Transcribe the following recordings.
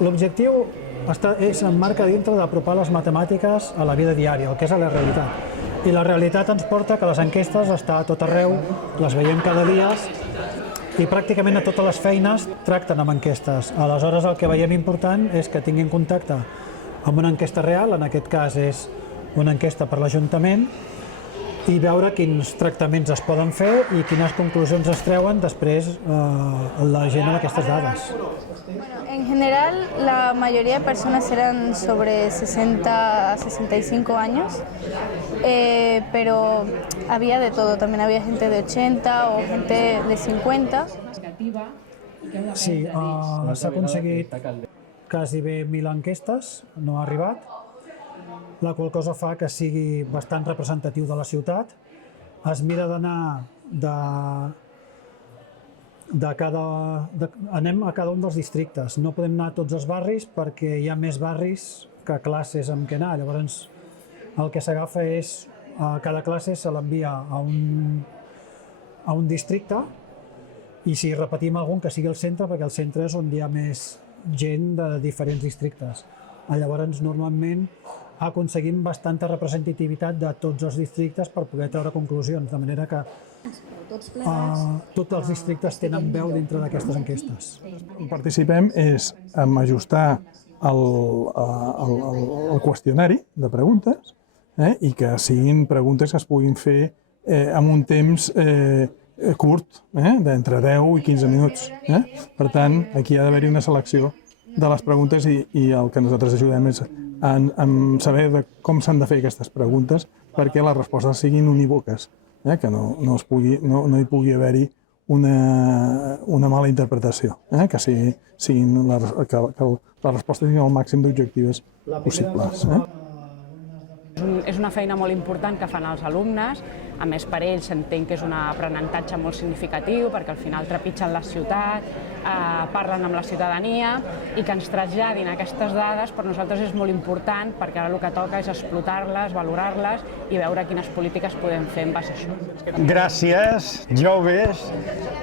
L'objectiu s'emmarca dintre d'apropar les matemàtiques a la vida diària, el que és a la realitat. I la realitat ens porta que les enquestes està a tot arreu, les veiem cada dia i pràcticament a totes les feines tracten amb enquestes. Aleshores, el que veiem important és que tinguin contacte amb una enquesta real, en aquest cas és una enquesta per l'Ajuntament, i veure quins tractaments es poden fer i quines conclusions es treuen després la gent amb aquestes dades. En general, la mayoría de personas eran sobre 60 a 65 años, pero había de todo. También había gente de 80 o gente de 50. Sí, s'ha aconseguit quasi bé 1.000 enquestes, no ha arribat, la qual cosa fa que sigui bastant representatiu de la ciutat. Es mira d'anar anem a cada un dels districtes. No podem anar a tots els barris perquè hi ha més barris que classes amb què anar. Llavors, el que s'agafa és, cada classe se l'envia a un districte i si repetim algun que sigui al centre, perquè al centre és on hi ha més gent de diferents districtes. Llavors, normalment, aconseguim bastanta representativitat de tots els districtes per poder treure conclusions, de manera que tots els districtes tenen veu dintre d'aquestes enquestes. Participem és en ajustar el qüestionari de preguntes i que siguin preguntes que es puguin fer en un temps curt, d'entre 10 i 15 minuts. Per tant, aquí ha d'haver-hi una selecció de les preguntes i el que nosaltres ajudem és en saber com s'han de fer aquestes preguntes perquè les respostes siguin unívoques, que no hi pugui haver-hi una mala interpretació, que les respostes siguin el màxim d'objectives possibles. És una feina molt important que fan els alumnes, a més per ells s'entén que és un aprenentatge molt significatiu perquè al final trepitgen la ciutat, parlen amb la ciutadania i que ens traslladin aquestes dades per nosaltres és molt important perquè ara el que toca és explotar-les, valorar-les i veure quines polítiques podem fer en base a això. Gràcies, joves,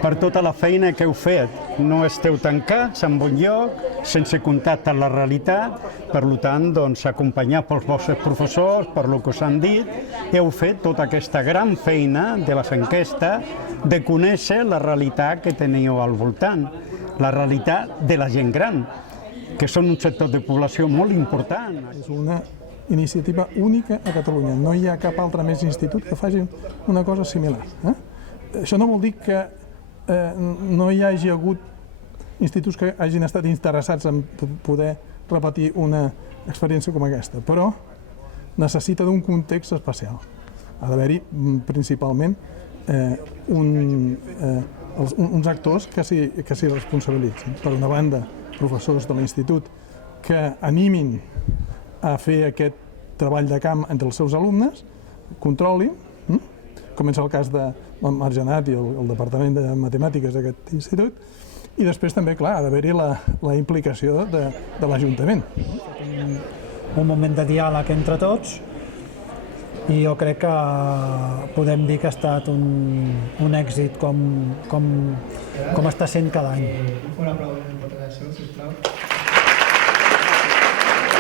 per tota la feina que heu fet. No esteu tancats en un lloc, sense contacte amb la realitat, per tant, acompanyat pels vostres professors, per el que us han dit, heu fet tota aquesta gran feina de les enquestes de conèixer la realitat que teniu al voltant, la realitat de la gent gran, que són un sector de població molt important. És una iniciativa única a Catalunya. No hi ha cap altre més institut que faci una cosa similar. Això no vol dir que no hi hagi hagut instituts que hagin estat interessats en poder repetir una experiència com aquesta, però necessita d'un context especial. Ha d'haver-hi principalment uns actors que s'hi responsabilitzin. Per una banda, professors de l'institut que animin a fer aquest treball de camp entre els seus alumnes, controlin, com és el cas de Margenat i el Departament de Matemàtiques d'aquest institut, i després també, clar, ha d'haver-hi la implicació de l'Ajuntament. Un moment de diàleg entre tots i jo crec que podem dir que ha estat un èxit com està sent cada any. Un fort aplaudiment per això, sisplau.